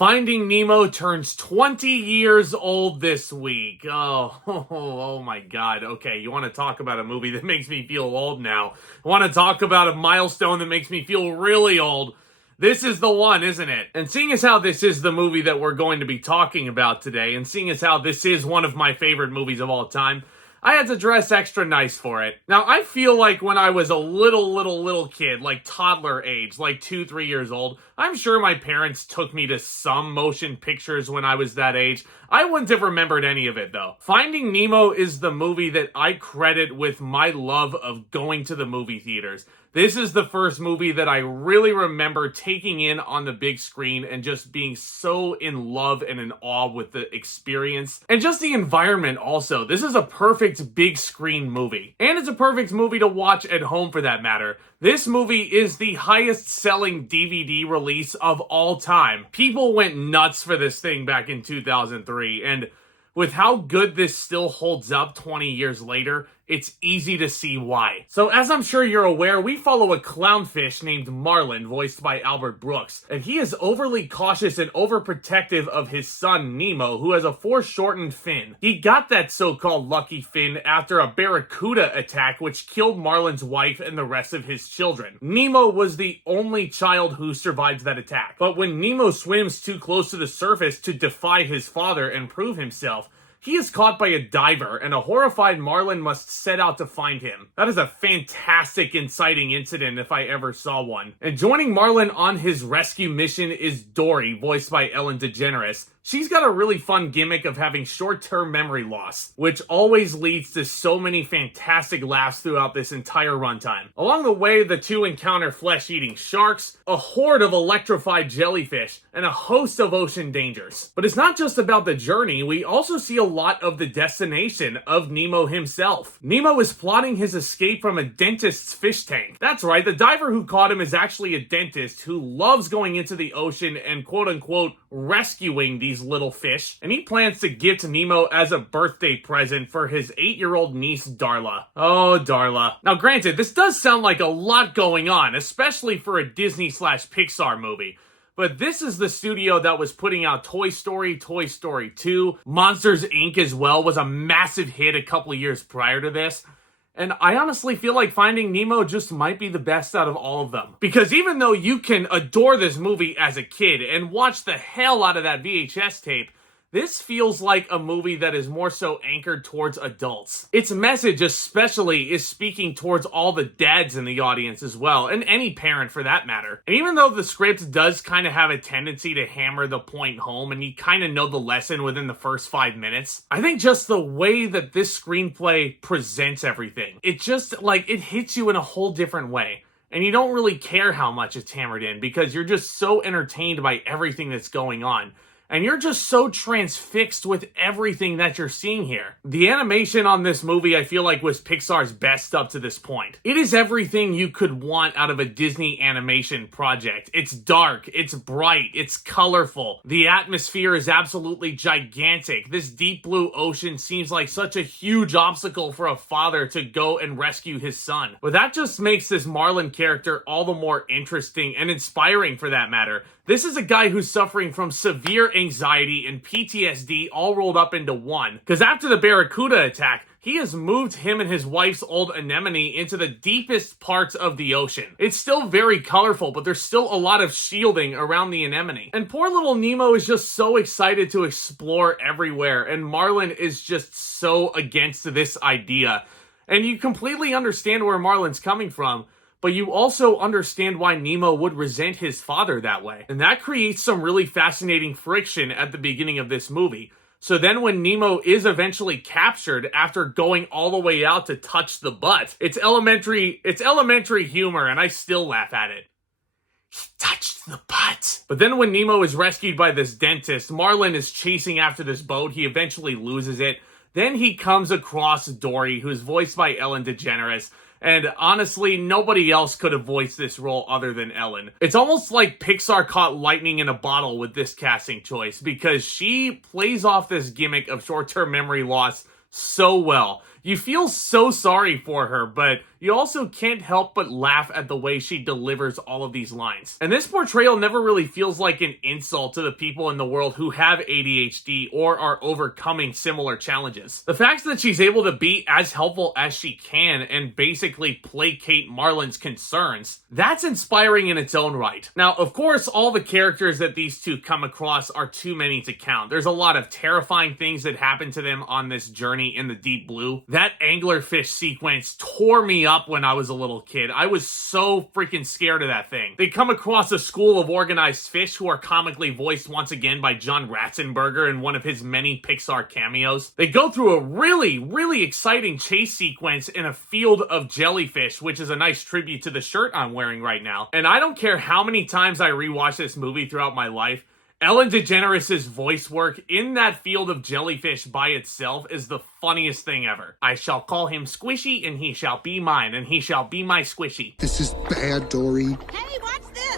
Finding Nemo turns 20 years old this week. Oh my God. Okay, you want to talk about a movie that makes me feel old now? I want to talk about a milestone that makes me feel really old. This is the one, isn't it? And seeing as how this is the movie that we're going to be talking about today, and seeing as how this is one of my favorite movies of all time, I had to dress extra nice for it. Now, I feel like when I was a little kid, like toddler age, like 2-3 years old, I'm sure my parents took me to some motion pictures when I was that age. I wouldn't have remembered any of it, though. Finding Nemo is the movie that I credit with my love of going to the movie theaters. This is the first movie that I really remember taking in on the big screen and just being so in love and in awe with the experience. And just the environment also. This is a perfect big screen movie. And it's a perfect movie to watch at home for that matter. This movie is the highest selling DVD release of all time. People went nuts for this thing back in 2003, and with how good this still holds up 20 years later, it's easy to see why. So as I'm sure you're aware, we follow a clownfish named Marlin, voiced by Albert Brooks, and he is overly cautious and overprotective of his son Nemo, who has a foreshortened fin. He got that so-called lucky fin after a barracuda attack which killed Marlin's wife and the rest of his children. Nemo was the only child who survived that attack. But when Nemo swims too close to the surface to defy his father and prove himself, he is caught by a diver, and a horrified Marlin must set out to find him. That is a fantastic, inciting incident if I ever saw one. And joining Marlin on his rescue mission is Dory, voiced by Ellen DeGeneres. She's got a really fun gimmick of having short-term memory loss, which always leads to so many fantastic laughs throughout this entire runtime. Along the way, the two encounter flesh-eating sharks, a horde of electrified jellyfish, and a host of ocean dangers. But it's not just about the journey, we also see a lot of the destination of Nemo himself. Nemo is plotting his escape from a dentist's fish tank. That's right, the diver who caught him is actually a dentist who loves going into the ocean and quote-unquote rescuing these little fish, and he plans to give to Nemo as a birthday present for his 8-year-old niece Darla. Oh, Darla. Now granted, this does sound like a lot going on, especially for a Disney/Pixar movie. But this is the studio that was putting out Toy Story, Toy Story 2, Monsters, Inc. as well was a massive hit a couple of years prior to this. And I honestly feel like Finding Nemo just might be the best out of all of them. Because even though you can adore this movie as a kid and watch the hell out of that VHS tape, this feels like a movie that is more so anchored towards adults. Its message especially is speaking towards all the dads in the audience as well, and any parent for that matter. And even though the script does kind of have a tendency to hammer the point home and you kind of know the lesson within the first 5 minutes, I think just the way that this screenplay presents everything, it just, like, it hits you in a whole different way. And you don't really care how much it's hammered in because you're just so entertained by everything that's going on. And you're just so transfixed with everything that you're seeing here. The animation on this movie, I feel like, was Pixar's best up to this point. It is everything you could want out of a Disney animation project. It's dark, it's bright, it's colorful. The atmosphere is absolutely gigantic. This deep blue ocean seems like such a huge obstacle for a father to go and rescue his son. But that just makes this Marlin character all the more interesting and inspiring for that matter. This is a guy who's suffering from severe anxiety and PTSD all rolled up into one. Because after the barracuda attack, he has moved him and his wife's old anemone into the deepest parts of the ocean. It's still very colorful, but there's still a lot of shielding around the anemone. And poor little Nemo is just so excited to explore everywhere, and Marlin is just so against this idea. And you completely understand where Marlin's coming from, but you also understand why Nemo would resent his father that way. And that creates some really fascinating friction at the beginning of this movie. So then when Nemo is eventually captured after going all the way out to touch the butt, it's elementary humor, and I still laugh at it. He touched the butt. But then when Nemo is rescued by this dentist, Marlin is chasing after this boat. He eventually loses it. Then he comes across Dory, who's voiced by Ellen DeGeneres. And honestly, nobody else could have voiced this role other than Ellen. It's almost like Pixar caught lightning in a bottle with this casting choice because she plays off this gimmick of short-term memory loss so well. You feel so sorry for her, but you also can't help but laugh at the way she delivers all of these lines. And this portrayal never really feels like an insult to the people in the world who have ADHD or are overcoming similar challenges. The fact that she's able to be as helpful as she can and basically placate Marlon's concerns, that's inspiring in its own right. Now, of course, all the characters that these two come across are too many to count. There's a lot of terrifying things that happen to them on this journey in the deep blue. That anglerfish sequence tore me up when I was a little kid. I was so freaking scared of that thing. They come across a school of organized fish who are comically voiced once again by John Ratzenberger in one of his many Pixar cameos. They go through a really exciting chase sequence in a field of jellyfish, which is a nice tribute to the shirt I'm wearing right now. And I don't care how many times I rewatch this movie throughout my life, Ellen DeGeneres' voice work in that field of jellyfish by itself is the funniest thing ever. I shall call him Squishy, and he shall be mine, and he shall be my Squishy. This is bad, Dory. Hey, what's this?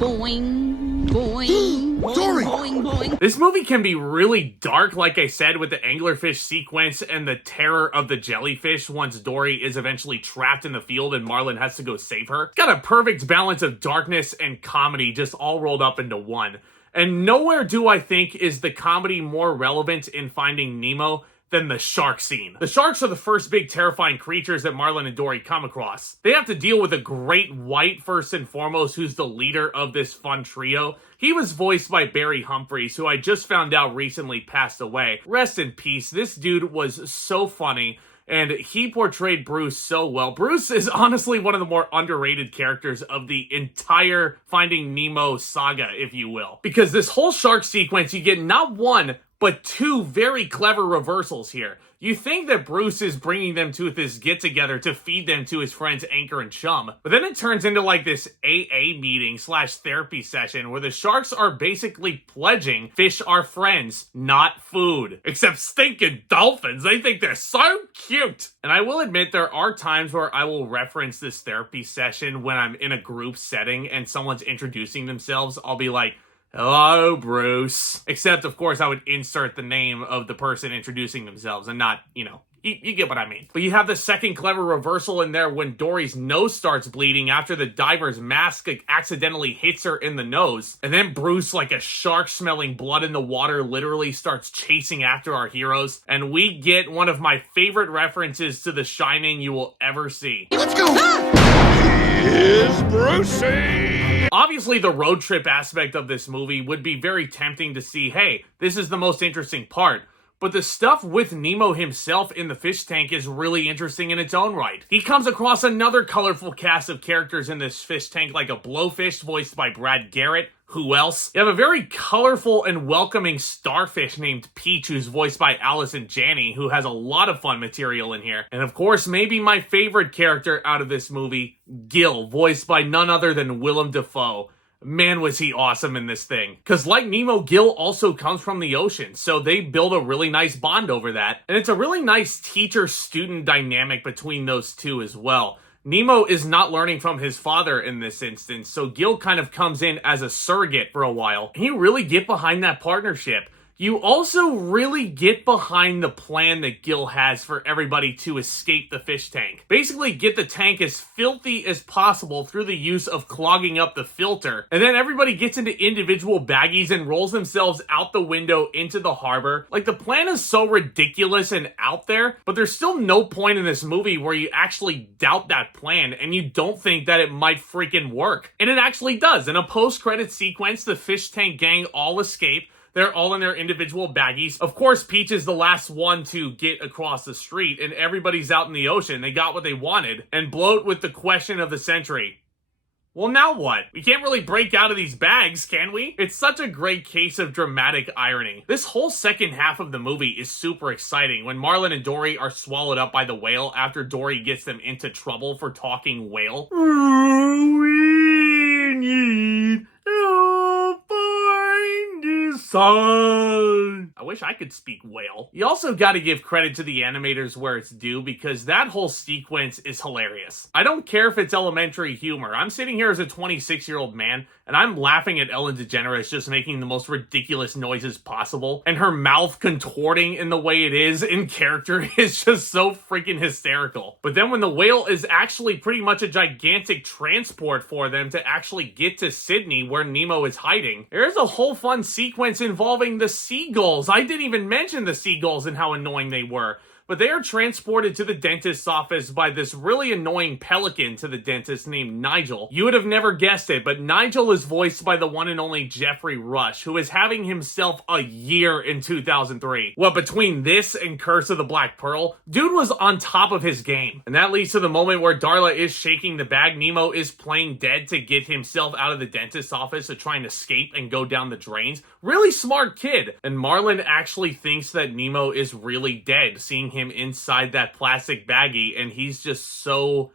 Boing, boing, boing, Dory! boing, boing. This movie can be really dark, like I said, with the anglerfish sequence and the terror of the jellyfish once Dory is eventually trapped in the field and Marlon has to go save her. It's got a perfect balance of darkness and comedy just all rolled up into one. And nowhere do I think is the comedy more relevant in Finding Nemo than the shark scene. The sharks are the first big terrifying creatures that Marlon and Dory come across. They have to deal with a great white first and foremost, who's the leader of this fun trio. He was voiced by Barry Humphries, who I just found out recently passed away. Rest in peace. This dude was so funny. And he portrayed Bruce so well. Bruce is honestly one of the more underrated characters of the entire Finding Nemo saga, if you will. Because this whole shark sequence, you get not one, but two very clever reversals here. You think that Bruce is bringing them to this get-together to feed them to his friends Anchor and Chum. But then it turns into like this AA meeting / therapy session where the sharks are basically pledging fish are friends, not food. Except stinking dolphins. They think they're so cute. And I will admit there are times where I will reference this therapy session when I'm in a group setting and someone's introducing themselves. I'll be like, hello, Bruce. Except, of course, I would insert the name of the person introducing themselves and not, you get what I mean. But you have the second clever reversal in there when Dory's nose starts bleeding after the diver's mask accidentally hits her in the nose. And then Bruce, like a shark smelling blood in the water, literally starts chasing after our heroes. And we get one of my favorite references to The Shining you will ever see. Let's go! Here's Brucey! Obviously, the road trip aspect of this movie would be very tempting to see, hey, this is the most interesting part. But the stuff with Nemo himself in the fish tank is really interesting in its own right. He comes across another colorful cast of characters in this fish tank, like a blowfish voiced by Garrett. Who else? You have a very colorful and welcoming starfish named Peach, who's voiced by Allison Janney, who has a lot of fun material in here. And of course, maybe my favorite character out of this movie, Gil, voiced by none other than Willem Dafoe. Man, was he awesome in this thing. Because like Nemo, Gil also comes from the ocean, so they build a really nice bond over that. And it's a really nice teacher-student dynamic between those two as well. Nemo is not learning from his father in this instance, so Gil kind of comes in as a surrogate for a while. And you really get behind that partnership. You also really get behind the plan that Gil has for everybody to escape the fish tank. Basically get the tank as filthy as possible through the use of clogging up the filter. And then everybody gets into individual baggies and rolls themselves out the window into the harbor. Like, the plan is so ridiculous and out there, but there's still no point in this movie where you actually doubt that plan and you don't think that it might freaking work. And it actually does. In a post-credit sequence, the fish tank gang all escape. They're all in their individual baggies. Of course, Peach is the last one to get across the street, and everybody's out in the ocean. They got what they wanted. And Bloat with the question of the century. Well, now what? We can't really break out of these bags, can we? It's such a great case of dramatic irony. This whole second half of the movie is super exciting when Marlon and Dory are swallowed up by the whale after Dory gets them into trouble for talking whale. We need to find this son. I wish I could speak whale. You also gotta give credit to the animators where it's due, because that whole sequence is hilarious. I don't care if it's elementary humor. I'm sitting here as a 26-year-old man, and I'm laughing at Ellen DeGeneres just making the most ridiculous noises possible, and her mouth contorting in the way it is in character is just so freaking hysterical. But then when the whale is actually pretty much a gigantic transport for them to actually get to Sydney where Nemo is hiding, there's a whole fun sequence involving the seagulls. I didn't even mention the seagulls and how annoying they were. But they are transported to the dentist's office by this really annoying pelican to the dentist named Nigel. You would have never guessed it, but Nigel is voiced by the one and only Geoffrey Rush, who is having himself a year in 2003. Well, between this and Curse of the Black Pearl, dude was on top of his game. And that leads to the moment where Darla is shaking the bag. Nemo is playing dead to get himself out of the dentist's office to try and escape and go down the drains. Really smart kid. And Marlin actually thinks that Nemo is really dead, seeing him inside that plastic baggie, and he's just so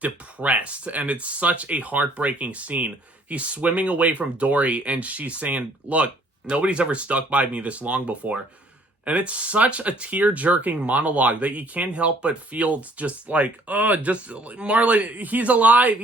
depressed, and it's such a heartbreaking scene. He's swimming away from Dory, and she's saying, look, nobody's ever stuck by me this long before. And it's such a tear-jerking monologue that you can't help but feel just like, just Marlin, he's alive,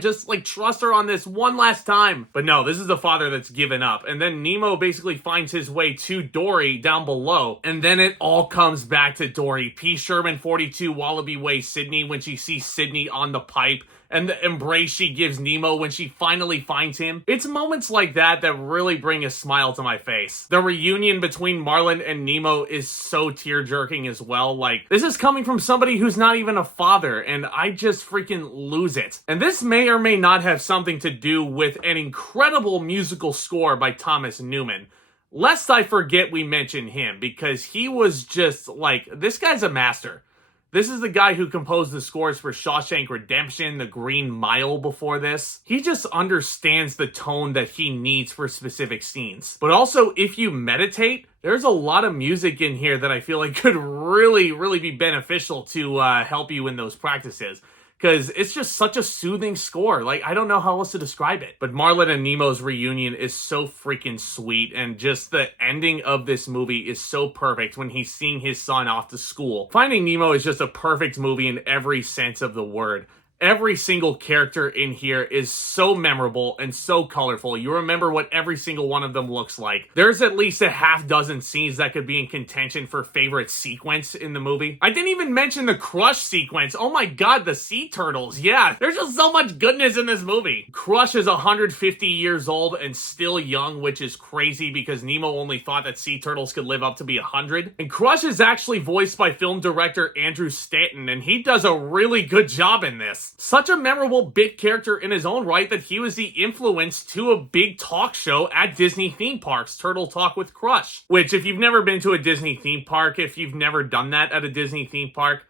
just like trust her on this one last time. But no, this is the father that's given up. And then Nemo basically finds his way to Dory down below. And then it all comes back to Dory. P. Sherman 42 Wallaby Way, Sydney, when she sees Sydney on the pipe. And the embrace she gives Nemo when she finally finds him. It's moments like that that really bring a smile to my face. The reunion between Marlin and Nemo is so tear-jerking as well. Like, this is coming from somebody who's not even a father, and I just freaking lose it. And this may or may not have something to do with an incredible musical score by Thomas Newman. Lest I forget we mention him, because he was just like, this guy's a master. This is the guy who composed the scores for Shawshank Redemption, The Green Mile before this. He just understands the tone that he needs for specific scenes. But also, if you meditate, there's a lot of music in here that I feel like could really be beneficial to help you in those practices. Because it's just such a soothing score. Like, I don't know how else to describe it. But Marlin and Nemo's reunion is so freaking sweet. And just the ending of this movie is so perfect when he's seeing his son off to school. Finding Nemo is just a perfect movie in every sense of the word. Every single character in here is so memorable and so colorful. You remember what every single one of them looks like. There's at least a half dozen scenes that could be in contention for favorite sequence in the movie. I didn't even mention the Crush sequence. Oh my god, the sea turtles. Yeah, there's just so much goodness in this movie. Crush is 150 years old and still young, which is crazy because Nemo only thought that sea turtles could live up to be 100. And Crush is actually voiced by film director Andrew Stanton, and he does a really good job in this. Such a memorable bit character in his own right that he was the influence to a big talk show at Disney theme parks, Turtle Talk with Crush. Which, if you've never been to a Disney theme park, if you've never done that at a Disney theme park,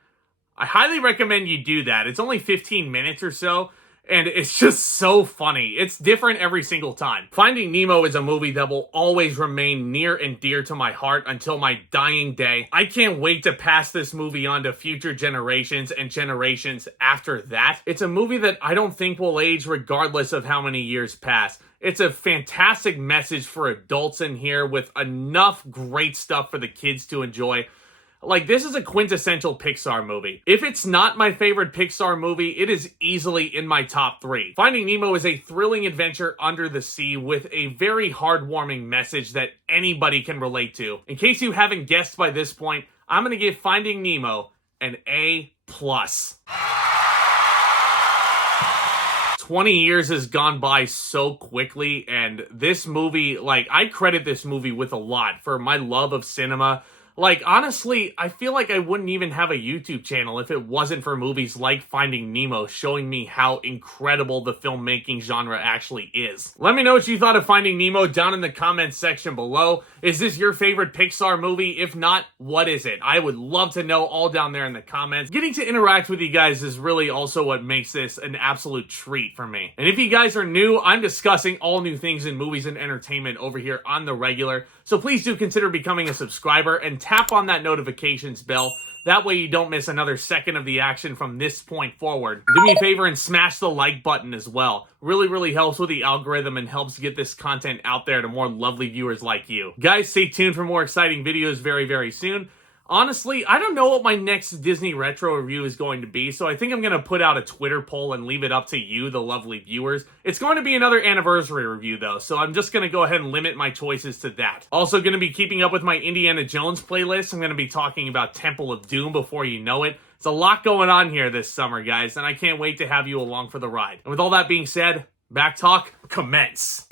I highly recommend you do that. It's only 15 minutes or so, and it's just so funny. It's different every single time. Finding Nemo is a movie that will always remain near and dear to my heart until my dying day. I can't wait to pass this movie on to future generations and generations after that. It's a movie that I don't think will age regardless of how many years pass. It's a fantastic message for adults in here with enough great stuff for the kids to enjoy. Like, this is a quintessential Pixar movie. If it's not my favorite Pixar movie, it is easily in my top 3. Finding Nemo is a thrilling adventure under the sea with a very heartwarming message that anybody can relate to. In case you haven't guessed by this point, I'm going to give Finding Nemo an A+. 20 years has gone by so quickly, and this movie, like, I credit this movie with a lot for my love of cinema. Like, honestly, I feel like I wouldn't even have a YouTube channel if it wasn't for movies like Finding Nemo showing me how incredible the filmmaking genre actually is. Let me know what you thought of Finding Nemo down in the comments section below. Is this your favorite Pixar movie? If not, what is it? I would love to know all down there in the comments. Getting to interact with you guys is really also what makes this an absolute treat for me. And if you guys are new, I'm discussing all new things in movies and entertainment over here on the regular. So please do consider becoming a subscriber and tap on that notifications bell That way you don't miss another second of the action from this point forward. Do me a favor and smash the like button as well. Really helps with the algorithm and helps get this content out there to more lovely viewers like you. Guys, stay tuned for more exciting videos very soon. Honestly, I don't know what my next Disney Retro review is going to be, so I think I'm going to put out a Twitter poll and leave it up to you, the lovely viewers. It's going to be another anniversary review, though, so I'm just going to go ahead and limit my choices to that. Also going to be keeping up with my Indiana Jones playlist. I'm going to be talking about Temple of Doom before you know it. It's a lot going on here this summer, guys, and I can't wait to have you along for the ride. And with all that being said, back talk, commence.